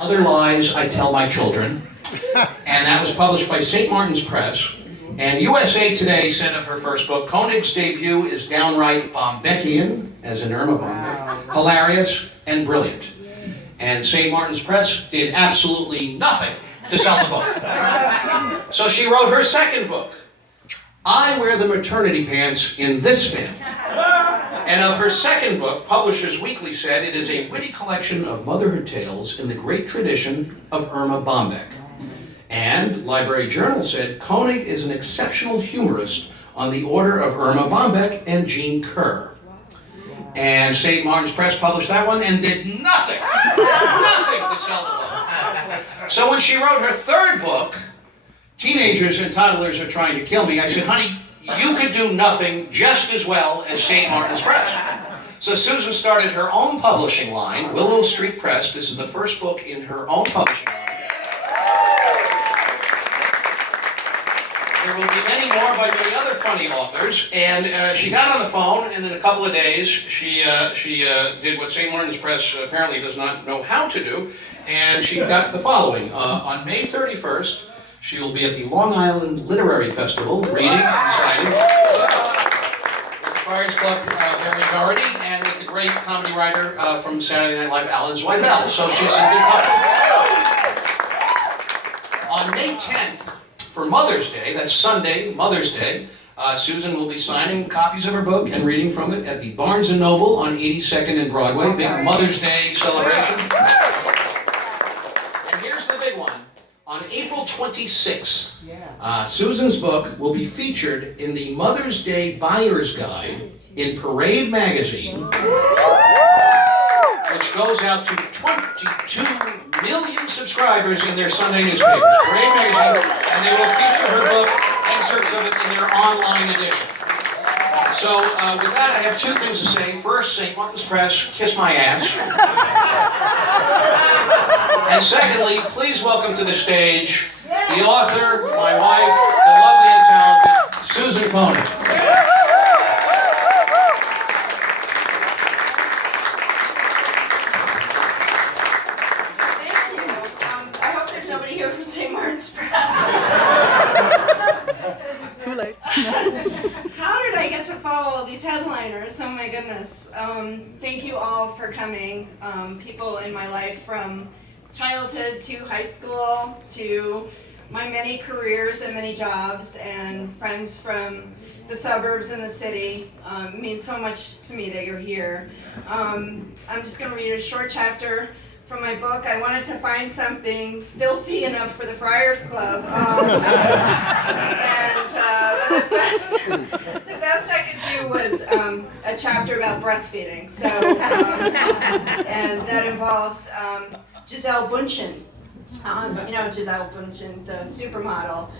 Other Lies I Tell My Children, and that was published by St. Martin's Press. And USA Today said of her first book, Konig's debut is downright Bombeckian, as in Irma Bombeck, hilarious and brilliant. And St. Martin's Press did absolutely nothing to sell the book. So she wrote her second book, I Wear the Maternity Pants in This Family. And of her second book, Publishers Weekly said it is a witty collection of motherhood tales in the great tradition of Irma Bombeck. And Library Journal said Konig is an exceptional humorist on the order of Irma Bombeck and Jean Kerr. And St. Martin's Press published that one and did nothing to sell the book. So when she wrote her third book, Teenagers and Toddlers Are Trying to Kill Me, I said, honey, you could do nothing just as well as St. Martin's Press. So Susan started her own publishing line, Willow Street Press. This is the first book in her own publishing line. There will be many more by many other funny authors, and she got on the phone, and in a couple of days, she did what St. Martin's Press apparently does not know how to do, and she got the following. On May 31st, she will be at the Long Island Literary Festival, reading and signing with the Friars Club, Mary Doherty, and with the great comedy writer from Saturday Night Live, Alan Zweibel. So she's in good company. On May 10th, for Mother's Day, that's Sunday, Mother's Day, Susan will be signing copies of her book and reading from it at the Barnes & Noble on 82nd and Broadway. Big Mother's Day celebration. And here's the big one. On April 26th, Susan's book will be featured in the Mother's Day Buyer's Guide in Parade Magazine, which goes out to 22 million subscribers in their Sunday newspapers. Parade Magazine, and they will feature her book, excerpts of it, in their online edition. So with that, I have two things to say. First, St. Martin's Press, kiss my ass. And secondly, please welcome to the stage the author, my wife, the lovely and talented Susan Konig. Thank you. I hope there's nobody here from St. Martin's Press. Too late. How did I get to follow all these headliners? Oh my goodness. Thank you all for coming. People in my life from childhood to high school to my many careers and many jobs, and friends from the suburbs and the city. It means so much to me that you're here. I'm just going to read a short chapter from my book. I wanted to find something filthy enough for the Friars Club. The best I could do was a chapter about breastfeeding. So, and that involves Gisele Bündchen. You know Gisele Bündchen, the supermodel.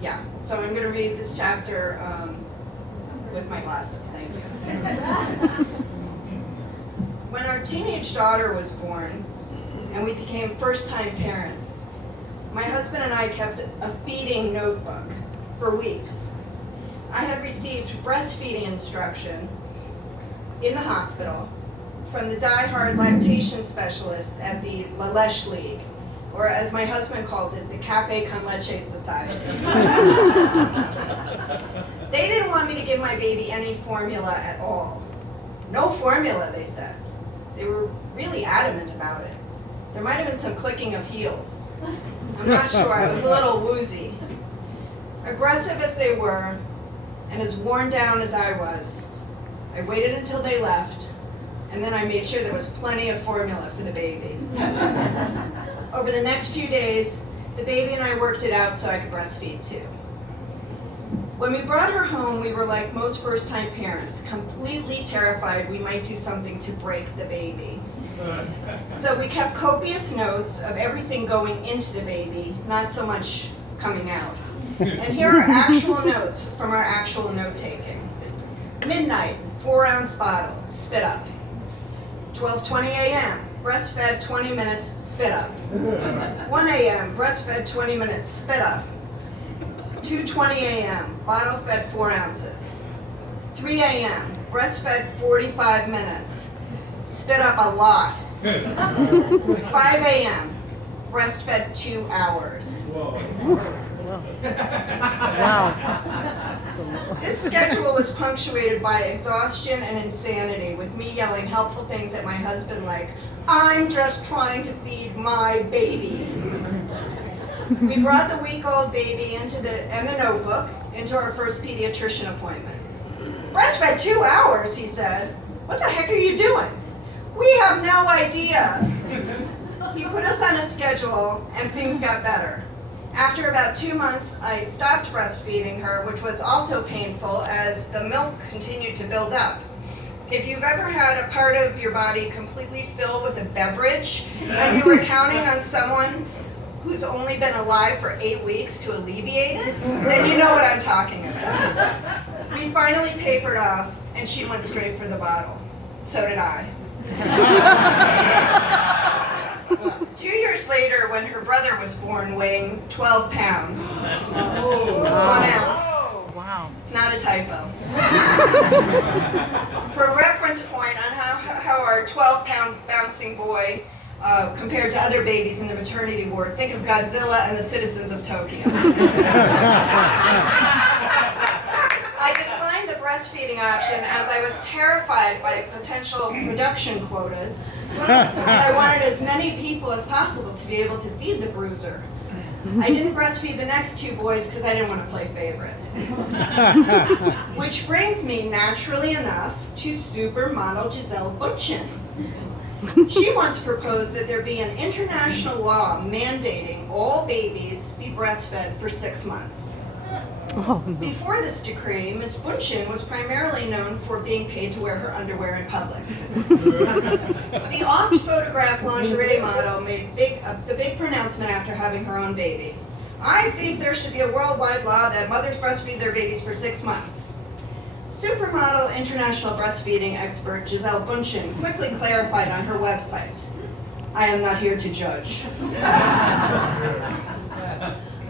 Yeah, so I'm going to read this chapter with my glasses. Thank you. When our teenage daughter was born, and we became first-time parents, my husband and I kept a feeding notebook for weeks. I had received breastfeeding instruction in the hospital from the die-hard lactation specialists at the La Leche League, or as my husband calls it, the Cafe con Leche Society. They didn't want me to give my baby any formula at all. No formula, they said. They were really adamant about it. There might have been some clicking of heels. I'm not sure, I was a little woozy. Aggressive as they were, and as worn down as I was, I waited until they left, and then I made sure there was plenty of formula for the baby. Over the next few days, the baby and I worked it out so I could breastfeed too. When we brought her home, we were like most first-time parents, completely terrified we might do something to break the baby. So we kept copious notes of everything going into the baby, not so much coming out. And here are actual notes from our actual note-taking. Midnight, 4-ounce bottle, spit up. 12:20 a.m., breastfed 20 minutes, spit up. 1 a.m., breastfed 20 minutes, spit up. 2:20 a.m., bottle fed 4 ounces. 3 a.m., breastfed 45 minutes. Spit up a lot. 5 a.m., breastfed 2 hours. Wow. This schedule was punctuated by exhaustion and insanity, with me yelling helpful things at my husband like, "I'm just trying to feed my baby." We brought the week-old baby and the notebook into our first pediatrician appointment. "Breastfed 2 hours," he said. "What the heck are you doing?" "We have no idea." He put us on a schedule and things got better. After about 2 months, I stopped breastfeeding her, which was also painful as the milk continued to build up. If you've ever had a part of your body completely filled with a beverage and you were counting on someone who's only been alive for 8 weeks to alleviate it, then you know what I'm talking about. We finally tapered off and she went straight for the bottle. So did I. 2 years later, when her brother was born weighing 12 pounds, 1 ounce. Wow. It's not a typo. For a reference point on how our 12-pound bouncing boy compared to other babies in the maternity ward, think of Godzilla and the citizens of Tokyo. I declined the breastfeeding option as I was terrified by potential production quotas, and I wanted as many people as possible to be able to feed the bruiser. I didn't breastfeed the next 2 boys because I didn't want to play favorites. Which brings me, naturally enough, to supermodel Gisele Bündchen. She once proposed that there be an international law mandating all babies be breastfed for 6 months. Oh, no. Before this decree, Ms. Bündchen was primarily known for being paid to wear her underwear in public. The oft-photographed lingerie model made the big pronouncement after having her own baby. "I think there should be a worldwide law that mothers breastfeed their babies for 6 months." Supermodel international breastfeeding expert Gisele Bündchen quickly clarified on her website, "I am not here to judge."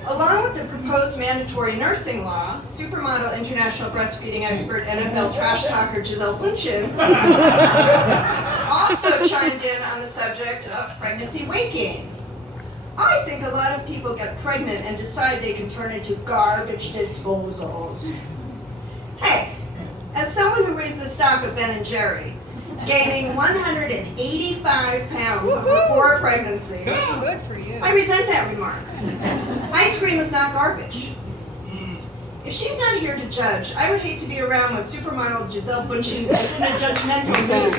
Along with the proposed mandatory nursing law, supermodel international breastfeeding expert NFL trash talker Gisele Bündchen also chimed in on the subject of pregnancy weight gain. "I think a lot of people get pregnant and decide they can turn into garbage disposals." Hey, as someone who raised the stock of Ben & Jerry, gaining 185 pounds over 4 pregnancies, Good for you. I resent that remark. Ice cream is not garbage. If she's not here to judge, I would hate to be around when supermodel Gisele Bündchen is in a judgmental mood.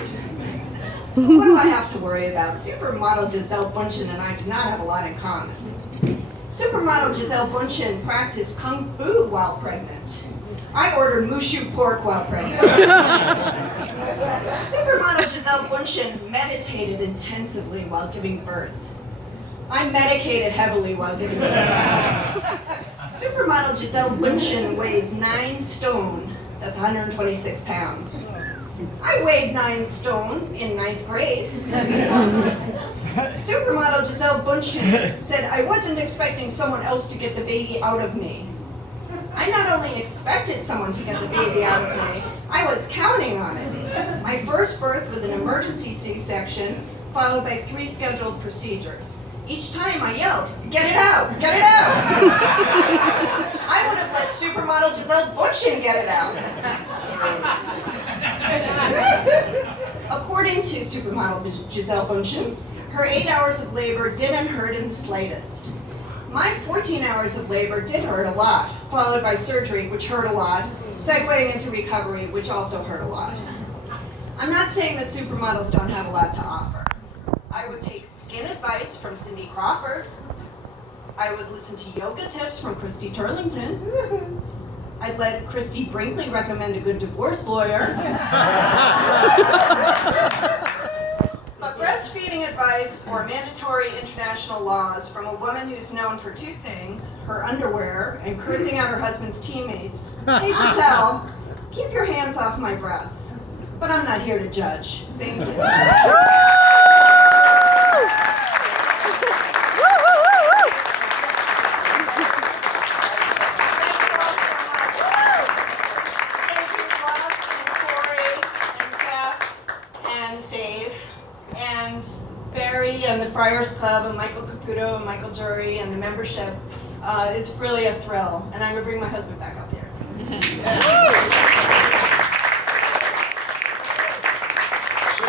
What do I have to worry about? Supermodel Gisele Bündchen and I do not have a lot in common. Supermodel Gisele Bündchen practiced kung fu while pregnant. I ordered mushu pork while pregnant. Supermodel Gisele Bündchen meditated intensively while giving birth. I medicated heavily while giving birth. Supermodel Gisele Bündchen weighs 9 stone. That's 126 pounds. I weighed 9 stone in 9th grade. Supermodel Gisele Bündchen said, "I wasn't expecting someone else to get the baby out of me." I not only expected someone to get the baby out of me, I was counting on it. My first birth was an emergency C-section, followed by 3 scheduled procedures. Each time I yelled, "Get it out! Get it out!" I would have let supermodel Gisele Bündchen get it out. According to supermodel Gisele Bündchen, her 8 hours of labor didn't hurt in the slightest. My 14 hours of labor did hurt a lot, followed by surgery, which hurt a lot, segueing into recovery, which also hurt a lot. I'm not saying that supermodels don't have a lot to offer. I would take skin advice from Cindy Crawford. I would listen to yoga tips from Christy Turlington. I'd let Christy Brinkley recommend a good divorce lawyer. But breastfeeding advice or mandatory international laws from a woman who's known for 2 things, her underwear and cursing out her husband's teammates. Hey Gisele, keep your hands off my breasts. But I'm not here to judge. Thank you. And Barry and the Friars Club and Michael Caputo and Michael Jury and the membership. It's really a thrill, and I'm gonna bring my husband back up here.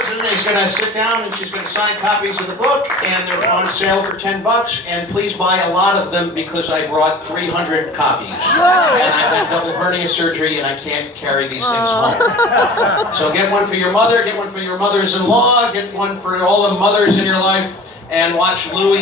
Susan is going to sit down and she's going to sign copies of the book, and they're on sale for $10. And please buy a lot of them because I brought 300 copies. And I've had double hernia surgery and I can't carry these things home. So get one for your mother, get one for your mothers-in-law, get one for all the mothers in your life, and watch Louis